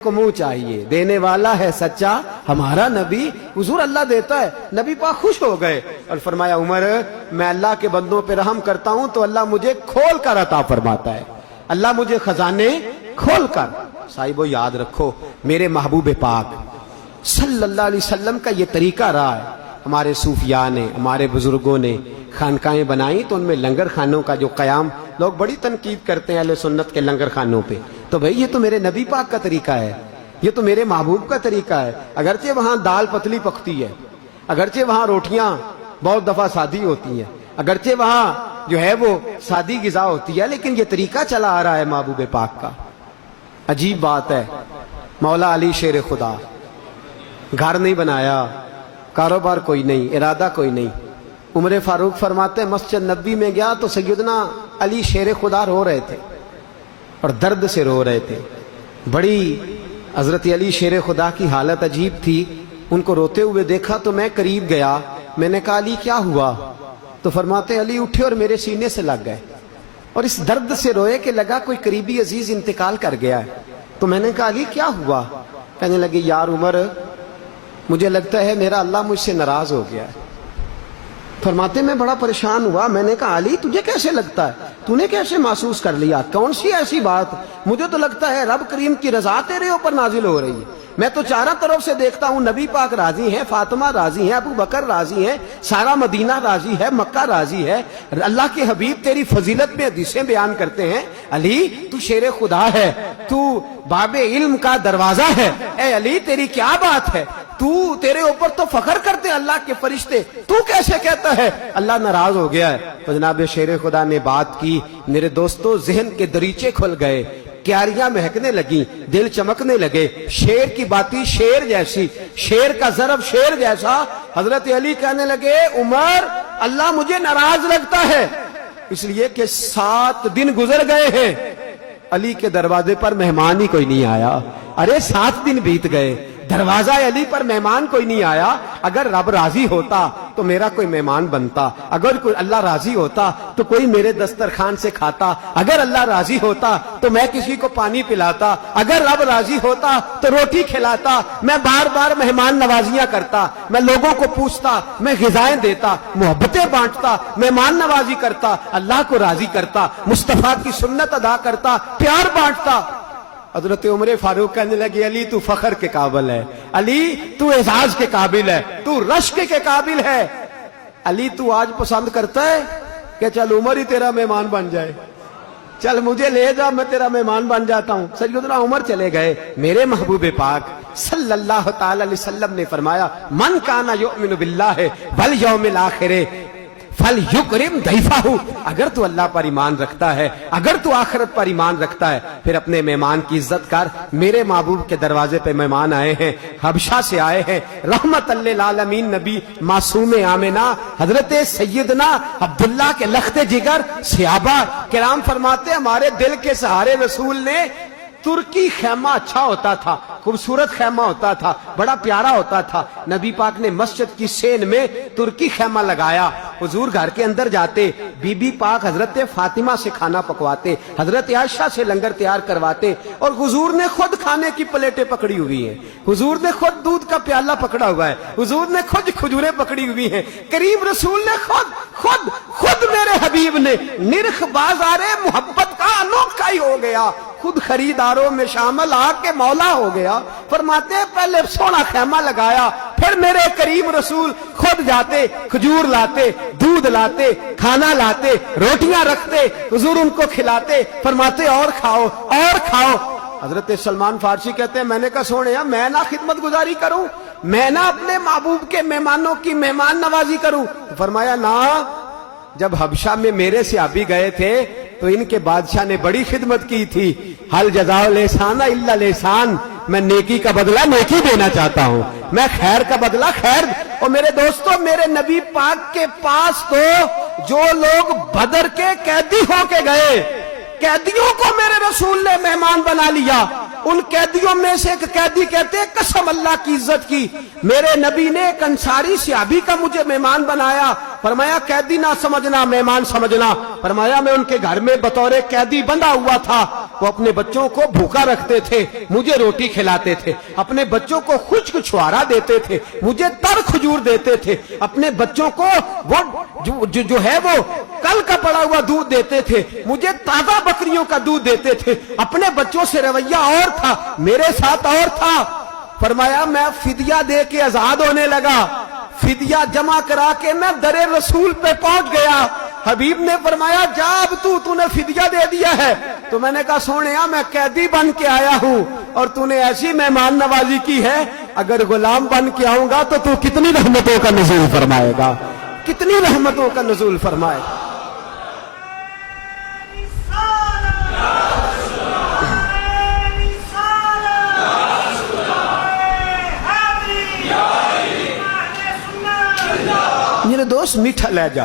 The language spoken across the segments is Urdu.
کو منہ چاہیے, دینے والا ہے سچا ہمارا نبی. حضور اللہ دیتا ہے, نبی پاک خوش ہو گئے اور فرمایا عمر میں اللہ کے بندوں پہ رحم کرتا ہوں تو اللہ مجھے کھول کر عطا فرماتا ہے, اللہ مجھے خزانے کھول کر. صاحبو یاد رکھو میرے محبوب پاک صلی اللہ علیہ وسلم کا یہ طریقہ رہا ہے. ہمارے صوفیاء نے, ہمارے بزرگوں نے خانقاہیں بنائیں تو ان میں لنگر خانوں کا جو قیام, لوگ بڑی تنقید کرتے ہیں اہل سنت کے لنگر خانوں پہ, تو بھئی یہ تو میرے نبی پاک کا طریقہ ہے, یہ تو میرے محبوب کا طریقہ ہے. اگرچہ وہاں دال پتلی پکتی ہے, اگرچہ وہاں روٹیاں بہت دفعہ سادی ہوتی ہیں, اگرچہ وہاں جو ہے وہ سادی غذا ہوتی ہے, لیکن یہ طریقہ چلا آ رہا ہے محبوب پاک کا. عجیب بات ہے, مولا علی شیر خدا, گھر نہیں بنایا, کاروبار کوئی نہیں, ارادہ کوئی نہیں. عمر فاروق فرماتے ہیں مسجد نبوی میں گیا تو سیدنا علی شیر خدا رو رہے تھے اور درد سے رو رہے تھے. بڑی حضرت علی شیر خدا کی حالت عجیب تھی. ان کو روتے ہوئے دیکھا تو میں قریب گیا, میں نے کہا علی کیا ہوا؟ تو فرماتے علی اٹھے اور میرے سینے سے لگ گئے اور اس درد سے روئے کہ لگا کوئی قریبی عزیز انتقال کر گیا ہے. تو میں نے کہا علی کیا ہوا؟ کہنے لگے یار عمر مجھے لگتا ہے میرا اللہ مجھ سے ناراض ہو گیا ہے. فرماتے میں بڑا پریشان ہوا, میں نے کہا علی تجھے کیسے لگتا ہے, تو نے کیسے محسوس کر لیا, کون سی ایسی بات؟ مجھے تو لگتا ہے رب کریم کی رضا تیرے اوپر نازل ہو رہی ہے. میں تو چاروں طرف سے دیکھتا ہوں نبی پاک راضی ہیں, فاطمہ راضی ہیں, ابو بکر راضی ہیں, سارا مدینہ راضی ہے, مکہ راضی ہے. اللہ کے حبیب تیری فضیلت میں حدیثیں بیان کرتے ہیں. علی تو شیر خدا ہے, تو باب علم کا دروازہ ہے. اے علی تیری کیا بات ہے, تو تیرے اوپر تو فخر کرتے اللہ کے فرشتے, تو کیسے کہتا ہے اللہ ناراض ہو گیا ہے؟ تو جناب شیر خدا نے بات کی. میرے دوستو ذہن کے دریچے کھل گئے, کیاریاں مہکنے لگیں, دل چمکنے لگے. شیر کی باتی شیر جیسی, شیر کا ضرب شیر جیسا. حضرت علی کہنے لگے عمر اللہ مجھے ناراض لگتا ہے اس لیے کہ 7 دن گزر گئے ہیں, علی کے دروازے پر مہمان ہی کوئی نہیں آیا. ارے 7 دن بیت گئے, دروازہ علی پر مہمان کوئی نہیں آیا. اگر رب راضی ہوتا تو میرا کوئی مہمان بنتا, اگر کوئی اللہ راضی ہوتا تو کوئی میرے دسترخوان سے کھاتا, اگر اللہ راضی ہوتا تو میں کسی کو پانی پلاتا, اگر رب راضی ہوتا تو روٹی کھلاتا. میں بار بار مہمان نوازیاں کرتا, میں لوگوں کو پوچھتا, میں غذائیں دیتا, محبتیں بانٹتا, مہمان نوازی کرتا, اللہ کو راضی کرتا, مصطفیٰ کی سنت ادا کرتا, پیار بانٹتا. حضرت عمر فاروق کہنے لگے علی تو فخر کے قابل ہے, علی تو اعزاز کے قابل ہے, تو رشک کے قابل ہے. علی تو آج پسند کرتا ہے کہ چل عمر ہی تیرا مہمان بن جائے, چل مجھے لے جا میں تیرا مہمان بن جاتا ہوں. سیدنا عمر چلے گئے. میرے محبوب پاک صلی اللہ تعالی علیہ وسلم نے فرمایا من کانا یؤمن باللہ والیوم الآخر فَلْيُكْرِمْ ضَيْفَهُ. اگر تو اللہ پر ایمان رکھتا ہے, اگر تو آخرت پر ایمان رکھتا ہے, پھر اپنے مہمان کی عزت کر. میرے محبوب کے دروازے پہ مہمان آئے ہیں, حبشہ سے آئے ہیں, رحمت للعالمین نبی معصوم آمنہ حضرت سیدنا عبداللہ کے لخت جگر. صحابہ کرام فرماتے ہمارے دل کے سہارے رسول نے ترکی خیمہ اچھا ہوتا تھا, خوبصورت خیمہ ہوتا تھا, بڑا پیارا ہوتا تھا. نبی پاک نے مسجد کی سین میں ترکی خیمہ لگایا. حضور گھر کے اندر جاتے, بی بی پاک حضرت فاطمہ سے کھانا پکواتے, حضرت عائشہ سے لنگر تیار کرواتے, اور حضور نے خود کھانے کی پلیٹیں پکڑی ہوئی ہیں, حضور نے خود دودھ کا پیالہ پکڑا ہوا ہے, حضور نے خود کھجوریں پکڑی ہوئی ہیں. کریم رسول نے خود میرے حبیب نے نرخ بازار محبت کا انوکھا ہی ہو گیا, خود خریداروں میں شامل آ کے مولا ہو گیا. فرماتے ہیں پہلے سونا خیمہ لگایا, پھر میرے کریم رسول خود جاتے, کھجور لاتے, دودھ لاتے, کھانا لاتے, روٹیاں رکھتے, حضور ان کو کھلاتے. فرماتے اور کھاؤ اور کھاؤ. حضرت سلمان فارسی کہتے ہیں میں نے کہا سونے میں نہ خدمت گزاری کروں, میں نہ اپنے محبوب کے مہمانوں کی مہمان نوازی کروں. فرمایا نہ, جب حبشہ میں میرے صحابی گئے تھے تو ان کے بادشاہ نے بڑی خدمت کی تھی. حل جزاء الاحسان الا الاحسان, میں نیکی کا بدلہ نیکی دینا چاہتا ہوں, میں خیر کا بدلہ خیر. اور میرے دوستو میرے نبی پاک کے پاس تو جو لوگ بدر کے قیدی ہو کے گئے, قیدیوں کو میرے رسول نے مہمان بنا لیا. ان قیدیوں میں سے ایک قیدی کہتے ہیں قسم اللہ کی عزت کی, میرے نبی نے ایک انصاری صحابی کا مجھے مہمان بنایا. فرمایا قیدی نہ سمجھنا, مہمان سمجھنا. فرمایا میں ان کے گھر میں بطور قیدی بندھا ہوا تھا, وہ اپنے بچوں کو بھوکا رکھتے تھے، مجھے روٹی کھلاتے تھے، اپنے بچوں کو خشک چھوارا دیتے تھے، مجھے تر کھجور دیتے تھے، اپنے بچوں کو وہ جو ہے وہ کل کا پڑا ہوا دودھ دیتے تھے، مجھے تازہ بکریوں کا دودھ دیتے تھے، اپنے بچوں سے رویہ اور تھا، میرے ساتھ اور تھا۔ فرمایا میں فدیہ دے کے آزاد ہونے لگا، فدیہ جمع کرا کے میں در رسول پہ پہنچ گیا۔ حبیب نے فرمایا جا اب تو نے فدیہ دے دیا ہے، تو میں نے کہا سونیا میں قیدی بن کے آیا ہوں اور تو نے ایسی مہمان نوازی کی ہے، اگر غلام بن کے آؤں گا تو کتنی رحمتوں کا نزول فرمائے گا، کتنی رحمتوں کا نزول فرمائے گا۔ میرے دوست میٹھا لہجہ،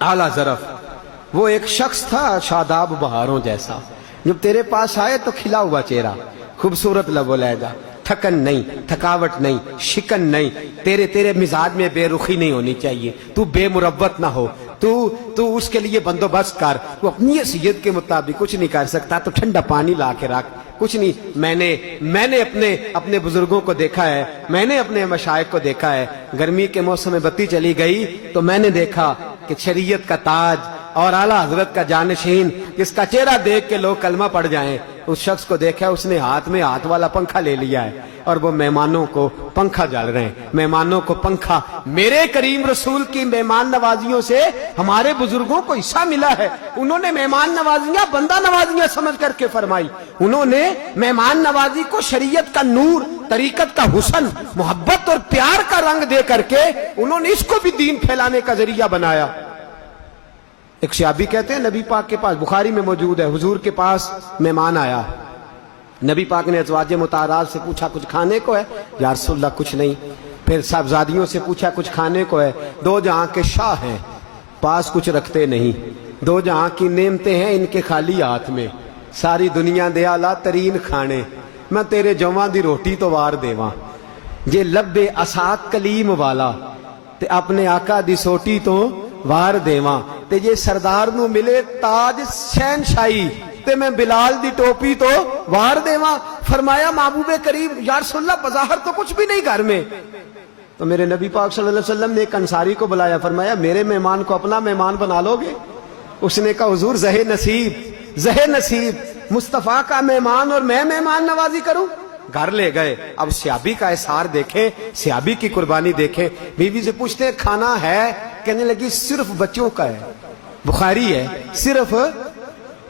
اعلیٰ ظرف، وہ ایک شخص تھا شاداب بہاروں جیسا، جب تیرے پاس آئے تو کھلا ہوا چہرہ، خوبصورت لب و لہجہ، تھکن نہیں، تھکاوٹ نہیں، شکن نہیں، تیرے مزاج میں بے رخی نہیں ہونی چاہیے، تو بے مروت نہ ہو، تو اس کے لیے بندوبست کر، تو اپنی حیثیت کے مطابق کچھ نہیں کر سکتا تو ٹھنڈا پانی لا کے رکھ، کچھ نہیں۔ میں نے اپنے بزرگوں کو دیکھا ہے، میں نے اپنے مشائخ کو دیکھا ہے، گرمی کے موسم میں بتی چلی گئی تو میں نے دیکھا کہ شریعت کا تاج اور اعلیٰ حضرت کا جانشین جس کا چہرہ دیکھ کے لوگ کلمہ پڑھ جائیں، اس شخص کو دیکھا اس نے ہاتھ میں ہاتھ والا پنکھا لے لیا ہے اور وہ مہمانوں کو پنکھا جل رہے ہیں، مہمانوں کو پنکھا۔ میرے کریم رسول کی مہمان نوازیوں سے ہمارے بزرگوں کو حصہ ملا ہے، انہوں نے مہمان نوازیاں بندہ نوازیاں سمجھ کر کے فرمائی، انہوں نے مہمان نوازی کو شریعت کا نور، طریقت کا حسن، محبت اور پیار کا رنگ دے کر کے انہوں نے اس کو بھی دین پھیلانے کا ذریعہ بنایا۔ ایک صحابی کہتے ہیں نبی پاک کے پاس، بخاری میں موجود ہے، حضور کے پاس مہمان آیا، نبی پاک نے ازواج مطہرات سے پوچھا کچھ کھانے کو ہے؟ یا رسول اللہ کچھ نہیں۔ پھر صاحبزادیوں سے پوچھا کچھ کھانے کو ہے؟ دو جہاں کے شاہ ہیں، پاس کچھ رکھتے نہیں، دو جہاں کی نعمتیں ہیں ان کے خالی ہاتھ میں، ساری دنیا دے اعلیٰ ترین کھانے، میں تیرے جواں دی روٹی تو وار دیواں، جے لب اسات کلیم والا تے اپنے آقا دی سوٹی تو وار دیواں، تے جے سردار نو ملے تاج شہنشاہی تے میں بلال دی ٹوپی تو وار دیواں۔ فرمایا محبوب کریم یا رسول اللہ بظاہر تو کچھ بھی نہیں گھر میں، تو میرے نبی پاک صلی اللہ علیہ وسلم نے ایک انصاری کو بلایا، فرمایا میرے مہمان کو اپنا مہمان بنا لو گے؟ اس نے کہا حضور زہ نصیب مصطفیٰ کا مہمان اور میں مہمان نوازی کروں؟ گھر لے گئے۔ اب صحابی کا احسار دیکھیں، صحابی کی قربانی دیکھیں، بیوی سے پوچھتے ہیں کھانا ہے؟ کہنے لگی صرف بچوں کا ہے، بخاری ہے، صرف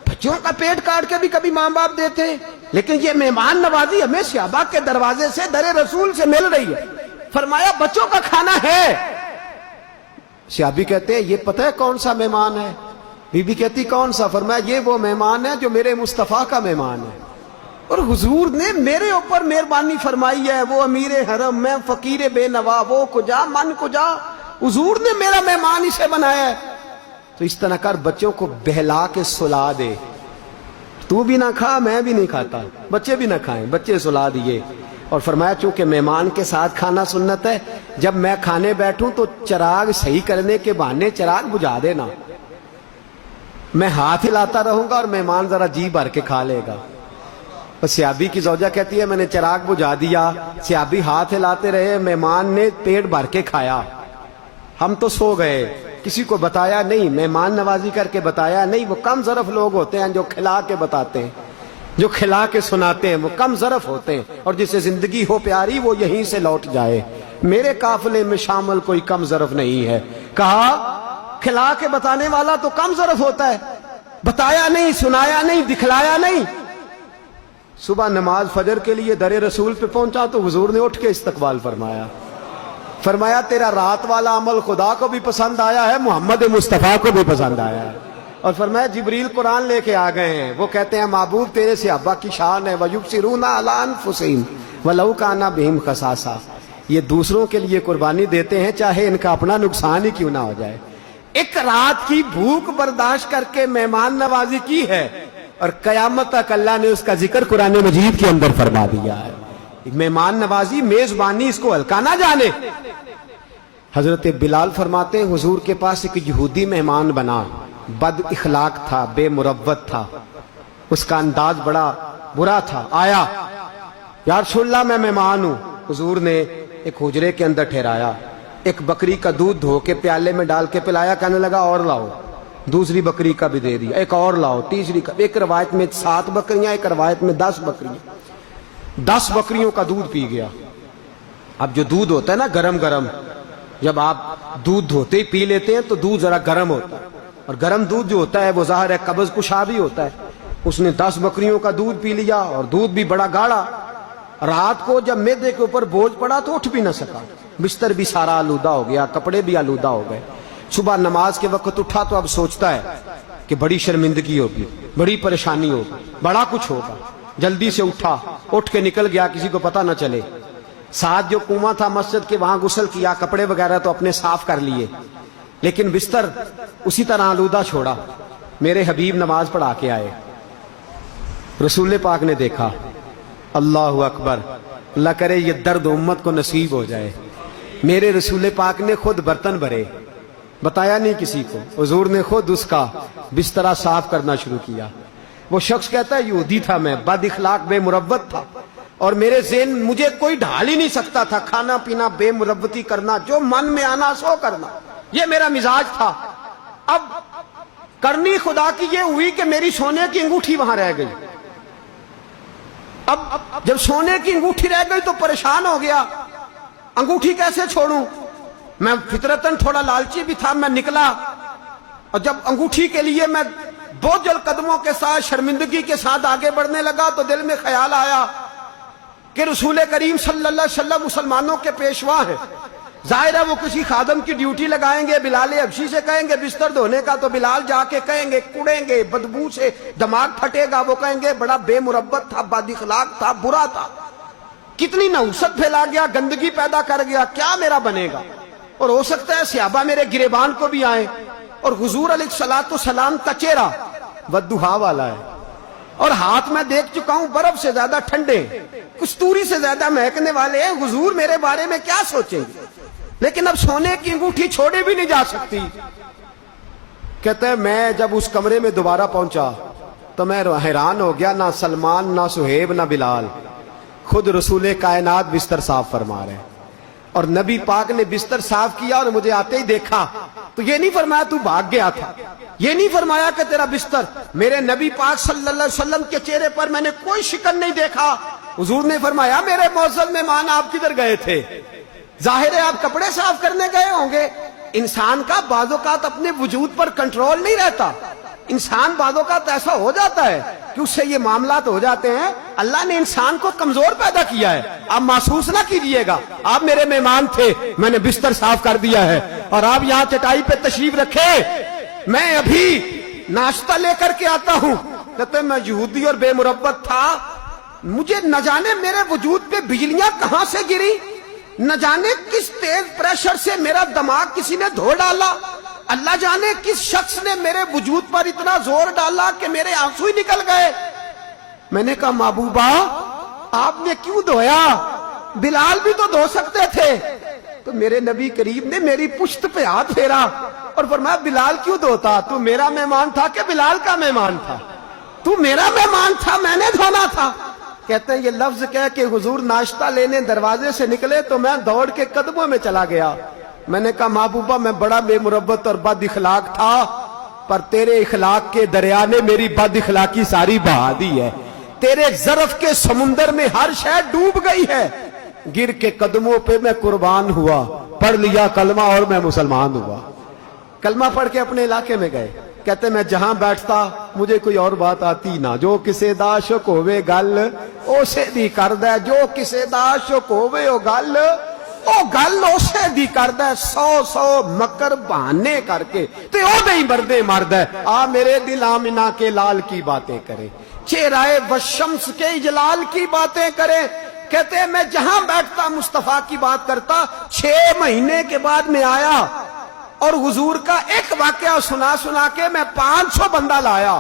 بچوں کا پیٹ کاٹ کے بھی کبھی ماں باپ دیتے ہیں، لیکن یہ مہمان نوازی ہمیں صحابہ کے دروازے سے در رسول سے مل رہی ہے۔ فرمایا بچوں کا کھانا ہے۔ صحابی کہتے ہیں یہ پتہ ہے کون سا مہمان ہے؟ بی بی کہتی کون سا؟ فرمایا یہ وہ مہمان ہے جو میرے مصطفیٰ کا مہمان ہے، اور حضور نے میرے اوپر مہربانی فرمائی ہے، وہ امیر حرم، میں فقیر بے نوا، وہ کجا من کجا، حضور نے میرا مہمان اسے بنایا ہے۔ تو اس طرح کر بچوں کو بہلا کے سلا دے، تو بھی نہ کھا میں بھی نہیں کھاتا، بچے بھی نہ کھائیں، بچے سلا دیے۔ اور فرمایا چونکہ مہمان کے ساتھ کھانا سنت ہے، جب میں کھانے بیٹھوں تو چراغ صحیح کرنے کے بہانے چراغ بجھا دینا، میں ہاتھ ہلاتا رہوں گا اور مہمان ذرا جی بھر کے کھا لے گا۔ صحابی کی زوجہ کہتی ہے میں نے چراغ بجھا دیا، صحابی ہاتھ ہلاتے رہے، مہمان نے پیٹ بھر کے کھایا، ہم تو سو گئے، کسی کو بتایا نہیں، مہمان نوازی کر کے بتایا نہیں۔ وہ کم ظرف لوگ ہوتے ہیں جو کھلا کے بتاتے ہیں، جو کھلا کے سناتے ہیں، وہ کم ظرف ہوتے ہیں، اور جسے زندگی ہو پیاری وہ یہیں سے لوٹ جائے۔ میرے قافلے میں شامل کوئی کم ظرف نہیں ہے۔ کہا کھلا کے بتانے والا تو کم ظرف ہوتا ہے، بتایا نہیں، سنایا نہیں، دکھلایا نہیں۔ صبح نماز فجر کے لیے در رسول پہ پہنچا تو حضور نے اٹھ کے استقبال فرمایا، فرمایا تیرا رات والا عمل خدا کو بھی پسند آیا ہے، محمد مصطفیٰ کو بھی پسند آیا ہے۔ اور فرمایا جبریل قرآن لے کے آ گئے ہیں، وہ کہتے ہیں محبوب تیرے صحابہ کی شان ہے، وَيُبْصِرُونَ عَلَىٰ أَنفُسِهِمْ وَلَوْ كَانَ بِهِمْ خَصَاصَةٌ، یہ دوسروں کے لیے قربانی دیتے ہیں چاہے ان کا اپنا نقصان ہی کیوں نہ ہو جائے۔ ایک رات کی بھوک برداشت کر کے مہمان نوازی کی ہے، اور قیامت تک اللہ نے اس کا ذکر قرآن مجید کے اندر فرما دیا ہے۔ مہمان نوازی، میزبانی، اس کو ہلکا نہ جانے۔ حضرت بلال فرماتے ہیں حضور کے پاس ایک یہودی مہمان بنا، بد اخلاق تھا، بے مروت تھا، اس کا انداز بڑا برا تھا. آیا یا رسول اللہ میں مہمان ہوں. حضور نے ایک حجرے کے اندر ٹھہرایا, ایک بکری کا دودھ دھو کے پیالے میں ڈال کے پلایا, کہنے لگا اور لاؤ. دوسری بکری کا بھی دے دیا, ایک اور لاؤ, تیسری کا. ایک روایت میں 7 بکریاں, ایک روایت میں 10 بکریاں. 10 بکریوں کا دودھ پی گیا. اب جو دودھ ہوتا ہے نا گرم گرم, جب آپ دودھ دھوتے ہی پی لیتے ہیں تو دودھ ذرا گرم ہوتا ہے, اور گرم دودھ جو ہوتا ہے وہ ظاہر ہے قبض کشا بھی ہوتا ہے. اس نے 10 بکریوں کا دودھ پی لیا, اور دودھ بھی بڑا گاڑھا. رات کو جب معدے کے اوپر بوجھ پڑا تو اٹھ بھی نہ سکا, بستر بھی سارا آلودہ ہو گیا, کپڑے بھی آلودہ ہو گئے. صبح نماز کے وقت اٹھا تو اب سوچتا ہے کہ بڑی شرمندگی ہوگی, بڑی پریشانی ہوگی, بڑا کچھ ہوگا. جلدی سے اٹھا, اٹھ کے نکل گیا, کسی کو پتہ نہ چلے. ساتھ جو کنواں تھا مسجد کے, وہاں غسل کیا, کپڑے وغیرہ تو اپنے صاف کر لیے, لیکن بستر اسی طرح آلودہ چھوڑا. میرے حبیب نماز پڑھا کے آئے. رسول پاک نے دیکھا, اللہ اکبر, اللہ کرے یہ درد امت کو نصیب ہو جائے. میرے رسول پاک نے خود برتن بھرے, بتایا نہیں کسی کو. حضور نے خود اس کا بسترا صاف کرنا شروع کیا. وہ شخص کہتا ہے یہودی تھا میں, بد اخلاق, بے مروت تھا, اور میرے ذہن مجھے کوئی ڈھال ہی نہیں سکتا تھا. کھانا پینا بے مروتی کرنا, جو من میں آنا سو کرنا, یہ میرا مزاج تھا. اب کرنی خدا کی یہ ہوئی کہ میری سونے کی انگوٹھی وہاں رہ گئی. اب جب سونے کی انگوٹھی رہ گئی تو پریشان ہو گیا, انگوٹھی کیسے چھوڑوں. میں فطرتاً تھوڑا لالچی بھی تھا, میں نکلا, اور جب انگوٹھی کے لیے میں بوجھل قدموں کے ساتھ, شرمندگی کے ساتھ آگے بڑھنے لگا تو دل میں خیال آیا کہ رسول کریم صلی اللہ علیہ وسلم مسلمانوں کے پیشوا ہیں. ظاہر ہے وہ کسی خادم کی ڈیوٹی لگائیں گے, بلال حبشی سے کہیں گے بستر دھونے کا, تو بلال جا کے کہیں گے, کڑیں گے, بدبو سے دماغ پھٹے گا. وہ کہیں گے بڑا بے مروت تھا, بد اخلاق تھا, برا تھا, کتنی نحوست پھیلا گیا, گندگی پیدا کر گیا, کیا میرا بنے گا. اور ہو سکتا ہے صحابہ میرے گریبان کو بھی آئیں. اور حضور علیہ الصلوۃ والسلام کا چہرہ والضحیٰ والا ہے, اور ہاتھ میں دیکھ چکا ہوں برف سے زیادہ ٹھنڈے, کستوری سے زیادہ مہکنے والے ہیں. حضور میرے بارے میں کیا سوچیں گے, لیکن اب سونے کی انگوٹھی چھوڑے بھی نہیں جا سکتی. کہتے ہیں میں جب اس کمرے میں دوبارہ پہنچا تو میں حیران ہو گیا, نہ سلمان, نہ سہیب, نہ بلال, خود رسول کائنات بستر صاف فرما رہے ہیں. اور نبی پاک نے بستر صاف کیا اور مجھے آتے ہی دیکھا تو یہ نہیں فرمایا تو بھاگ گیا تھا, یہ نہیں فرمایا کہ تیرا بستر. میرے نبی پاک صلی اللہ علیہ وسلم کے چہرے پر میں نے کوئی شکن نہیں دیکھا. حضور نے فرمایا میرے معزز مہمان آپ کدھر گئے تھے. ظاہر ہے آپ کپڑے صاف کرنے گئے ہوں گے. انسان کا بعض اوقات اپنے وجود پر کنٹرول نہیں رہتا. انسان بعض اوقات ایسا ہو جاتا ہے کہ اس سے یہ معاملات ہو جاتے ہیں. اللہ نے انسان کو کمزور پیدا کیا ہے, آپ محسوس نہ کیجئے گا. آپ میرے مہمان تھے, میں نے بستر صاف کر دیا ہے, اور آپ یہاں چٹائی پہ تشریف رکھے, میں ابھی ناشتہ لے کر کے آتا ہوں. کہتے میں یہودی اور بے مروت تھا, مجھے نہ جانے میرے وجود پہ بجلیاں کہاں سے گری, نہ جانے کس تیز پریشر سے میرا دماغ کسی نے دھو ڈالا, اللہ جانے کس شخص نے میرے وجود پر اتنا زور ڈالا کہ میرے آنسو ہی نکل گئے. میں نے کہا محبوبہ آپ نے کیوں دھویا, بلال بھی تو دھو سکتے تھے. تو میرے نبی کریم نے میری پشت پہ ہاتھ پھیرا اور فرمایا بلال کیوں دھوتا, تو میرا مہمان تھا کہ بلال کا مہمان تھا, تو میرا مہمان تھا, میں نے دھونا تھا. کہتے ہیں یہ لفظ کہہ کہ حضور ناشتہ لینے دروازے سے نکلے تو میں دوڑ کے قدموں میں چلا گیا. میں نے کہا محبوبہ میں بڑا بے مروت اور بد اخلاق تھا, پر تیرے اخلاق کے دریا نے میری بد اخلاقی ساری بہا دی ہے. تیرے ظرف کے سمندر میں ہر شے ڈوب گئی ہے. گر کے قدموں پہ میں قربان ہوا, پڑھ لیا کلمہ اور میں مسلمان ہوا. کلمہ پڑھ کے اپنے علاقے میں گئے. کہتے میں جہاں بیٹھتا مجھے کوئی اور بات آتی نہ, جو کسے دا شک ہوئے گل اسے دی کردہ, جو کسے دا شک ہوئے او گل اسے دی کردہ. 100 مکر بہانے کر کے تے او دے ہی مردے مرد ہے. آ میرے دل آمنہ کے لال کی باتیں کرے, چہرہ والشمس کے اجلال کی باتیں کرے. کہتے میں جہاں بیٹھتا مصطفیٰ کی بات کرتا. 6 مہینے کے بعد میں آیا اور حضور کا ایک واقعہ سنا کے میں 500 بندہ لایا,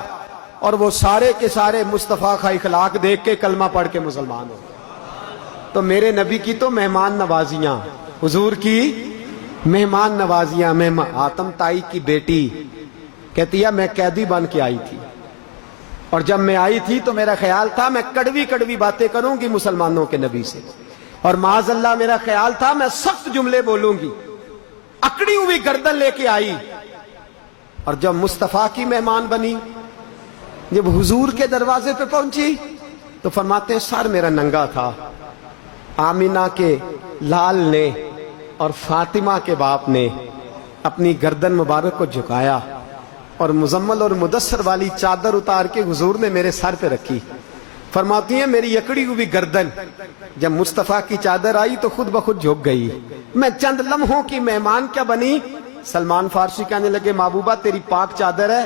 اور وہ سارے کے سارے مصطفیٰ کا اخلاق دیکھ کے کلمہ پڑھ کے مسلمان ہو. تو میرے نبی کی تو مہمان نوازیاں, حضور کی مہمان نوازیاں. آتم تائی کی بیٹی کہتی ہے میں قیدی بن کے آئی تھی, اور جب میں آئی تھی تو میرا خیال تھا میں کڑوی کڑوی باتیں کروں گی مسلمانوں کے نبی سے، اور معاذ اللہ میرا خیال تھا میں سخت جملے بولوں گی۔ اکڑی ہوئی گردن لے کے آئی، اور جب مصطفیٰ کی مہمان بنی، جب حضور کے دروازے پہ پہنچی تو فرماتے ہیں سر میرا ننگا تھا، آمینہ کے لال نے اور فاطمہ کے باپ نے اپنی گردن مبارک کو جھکایا اور مزمل اور مدثر والی چادر اتار کے حضور نے میرے سر پہ رکھی۔ فرماتی ہیں میری اکڑی ہوئی گردن جب مصطفیٰ کی چادر آئی تو خود بخود جھک گئی۔ میں چند لمحوں کی مہمان کیا بنی؟ سلمان فارسی کہنے لگے محبوبہ تیری پاک چادر ہے،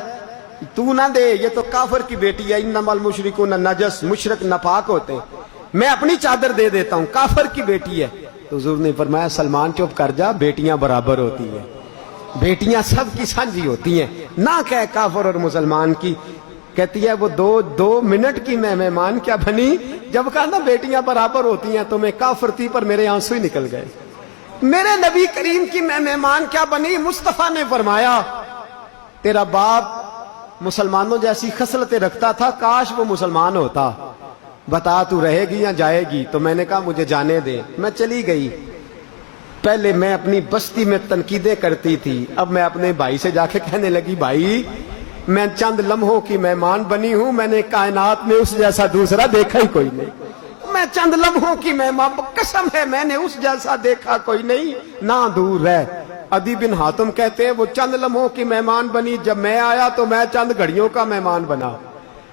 تو نہ دے، یہ تو کافر کی بیٹی ہے، انما المشرکون نجس، مشرک ناپاک ہوتے، میں اپنی چادر دے دیتا ہوں، کافر کی بیٹی ہے۔ تو حضور نے فرمایا سلمان چپ کر جا، بیٹیاں برابر ہوتی ہیں، بیٹیاں سب کی سانجھی ہوتی ہیں، نہ کہ کافر اور مسلمان کی۔ کہتی ہے وہ دو منٹ کی میں مہمان کیا بنی، جب کہا نا بیٹیاں برابر ہوتی ہیں تو میں کافر تھی پر میرے آنسو ہی نکل گئے۔ میرے نبی کریم کی میں مہمان کیا بنی؟ مصطفیٰ نے فرمایا تیرا باپ مسلمانوں جیسی خصلتیں رکھتا تھا، کاش وہ مسلمان ہوتا، بتا تو رہے گی یا جائے گی؟ تو میں نے کہا مجھے جانے دے، میں چلی گئی۔ پہلے میں اپنی بستی میں تنقیدیں کرتی تھی، اب میں اپنے بھائی سے جا کے کہنے لگی بھائی میں چند لمحوں کی مہمان بنی ہوں، میں نے کائنات میں اس جیسا دوسرا دیکھا ہی کوئی نہیں، میں چند لمحوں کی مہمان، قسم ہے میں نے اس جیسا دیکھا کوئی نہیں، نہ دور ہے۔ عدی بن حاتم کہتے ہیں وہ چند لمحوں کی مہمان بنی، جب میں آیا تو میں چند گھڑیوں کا مہمان بنا،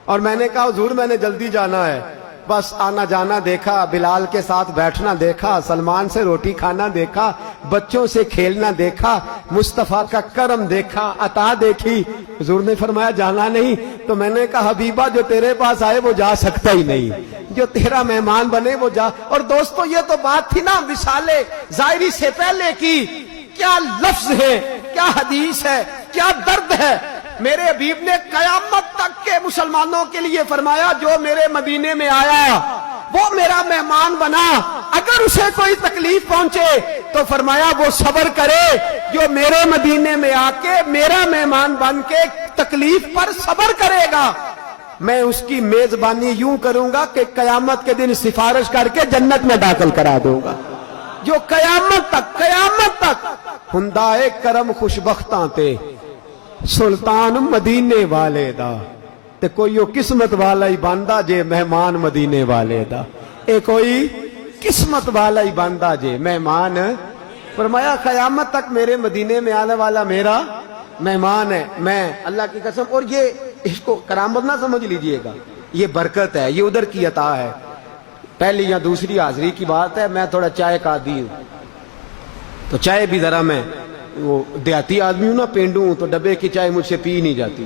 اور میں نے کہا حضور میں نے جلدی جانا ہے، بس آنا جانا دیکھا، بلال کے ساتھ بیٹھنا دیکھا، سلمان سے روٹی کھانا دیکھا، بچوں سے کھیلنا دیکھا، مصطفیٰ کا کرم دیکھا، عطا دیکھی۔ حضور نے فرمایا جانا نہیں؟ تو میں نے کہا حبیبہ جو تیرے پاس آئے وہ جا سکتا ہی نہیں، جو تیرا مہمان بنے وہ جا۔ اور دوستو یہ تو بات تھی نا وصال ظاہری سے پہلے کی، کیا لفظ ہے، کیا حدیث ہے، کیا درد ہے۔ میرے حبیب نے قیامت تک کے مسلمانوں کے لیے فرمایا جو میرے مدینے میں آیا وہ میرا مہمان بنا، اگر اسے کوئی تکلیف پہنچے تو فرمایا وہ صبر کرے، جو میرے مدینے میں آ کے میرا مہمان بن کے تکلیف پر صبر کرے گا، میں اس کی میزبانی یوں کروں گا کہ قیامت کے دن سفارش کر کے جنت میں داخل کرا دوں گا۔ جو قیامت تک ہندائے کرم خوشبختاں تے سلطان مدینے والے دا، تے کوئی قسمت والا ہی باندھا جے مہمان مدینے والے دا، اے کوئی قسمت والا ہی باندھا جے مہمان۔ فرمایا قیامت تک میرے مدینے میں آنے والا میرا مہمان ہے، میں اللہ کی قسم۔ اور یہ اس کو کرامت نہ سمجھ لیجئے گا، یہ برکت ہے، یہ ادھر کی عطا ہے۔ پہلی یا دوسری حاضری کی بات ہے، میں تھوڑا چائے کا عادی ہوں، تو چائے بھی ذرا میں وہ دیہاتی آدمی ہوں نا، پینڈو ہوں، تو ڈبے کی چائے مجھ سے پی نہیں جاتی،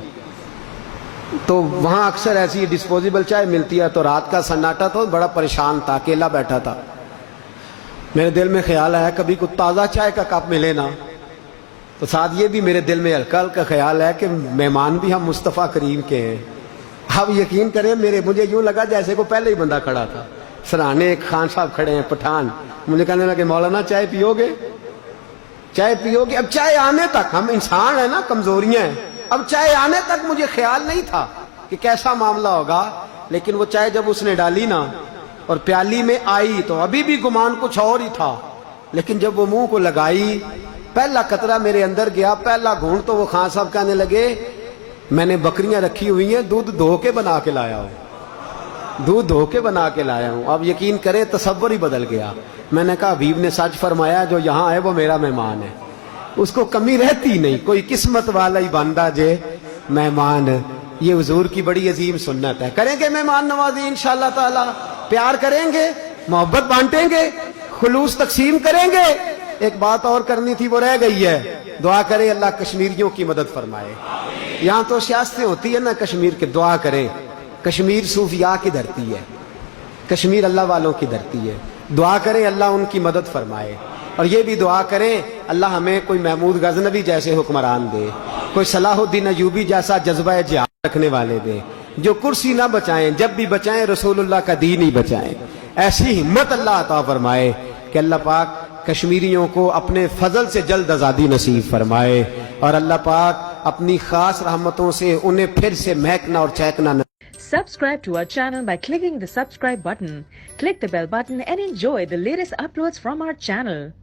تو وہاں اکثر ایسی ڈسپوزیبل چائے ملتی ہے۔ تو رات کا سناٹا تھا، بڑا پریشان تھا، اکیلا بیٹھا تھا، میرے دل میں خیال آیا کبھی کوئی تازہ چائے کا کپ ملے نا، تو ساتھ یہ بھی میرے دل میں ہلکا ہلکا خیال ہے کہ مہمان بھی ہم مصطفیٰ کریم کے ہیں۔ اب یقین کریں مجھے یوں لگا جیسے کو پہلے ہی بندہ کھڑا تھا، سرانے ایک خان صاحب کھڑے ہیں پٹھان، مجھے کہنے لگے مولانا چائے پیو گے، چائے پیو گے؟ اب چائے آنے تک، ہم انسان ہیں نا، کمزوریاں ہیں، اب چائے آنے تک مجھے خیال نہیں تھا کہ کیسا معاملہ ہوگا، لیکن وہ چائے جب اس نے ڈالی نا اور پیالی میں آئی تو ابھی بھی گمان کچھ اور ہی تھا، لیکن جب وہ منہ کو لگائی پہلا قطرہ میرے اندر گیا، پہلا گھونٹ، تو وہ خان صاحب کہنے لگے میں نے بکریاں رکھی ہوئی ہیں، دودھ دھو کے بنا کے لایا ہوں، دودھ دھو کے بنا کے لایا ہوں۔ اب یقین کرے تصور ہی بدل گیا۔ میں نے کہا حبیب نے سچ فرمایا، جو یہاں ہے وہ میرا مہمان ہے، اس کو کمی رہتی نہیں، کوئی قسمت والا ہی باندھا جے مہمان۔ یہ حضور کی بڑی عظیم سنت ہے۔ کریں گے مہمان نوازی انشاءاللہ تعالی، پیار کریں گے، محبت بانٹیں گے، خلوص تقسیم کریں گے۔ ایک بات اور کرنی تھی وہ رہ گئی ہے، دعا کریں اللہ کشمیریوں کی مدد فرمائے۔ یہاں تو سیاستیں ہوتی ہے نا کشمیر کے، دعا کریں، کشمیر صوفیاء کی دھرتی ہے، کشمیر اللہ والوں کی دھرتی ہے، دعا کریں اللہ ان کی مدد فرمائے۔ اور یہ بھی دعا کریں اللہ ہمیں کوئی محمود غزنوی جیسے حکمران دے، کوئی صلاح الدین ایوبی جیسا جذبہ جہاد رکھنے والے دے، جو کرسی نہ بچائیں، جب بھی بچائیں رسول اللہ کا دین ہی بچائیں۔ ایسی ہمت اللہ عطا فرمائے کہ اللہ پاک کشمیریوں کو اپنے فضل سے جلد آزادی نصیب فرمائے، اور اللہ پاک اپنی خاص رحمتوں سے انہیں پھر سے مہکنا اور چہکنا Subscribe to our channel by clicking the subscribe button. Click the bell button and enjoy the latest uploads from our channel.